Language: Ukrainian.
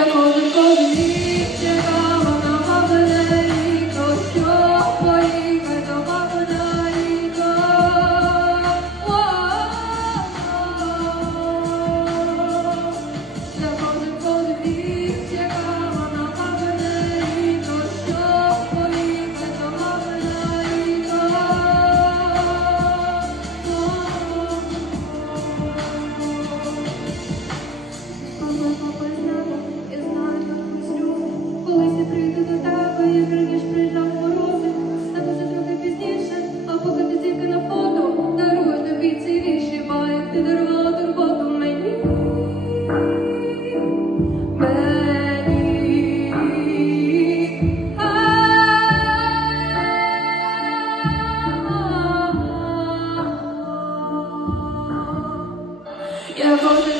bırak onu kalbimi прийду до тебе, як раніше приїжджав морози. Стануся трохи пізніше, а поки ти тільки на фото, дарую тобі ці вірші, бо як ти дарувала турботу мені. Я кожен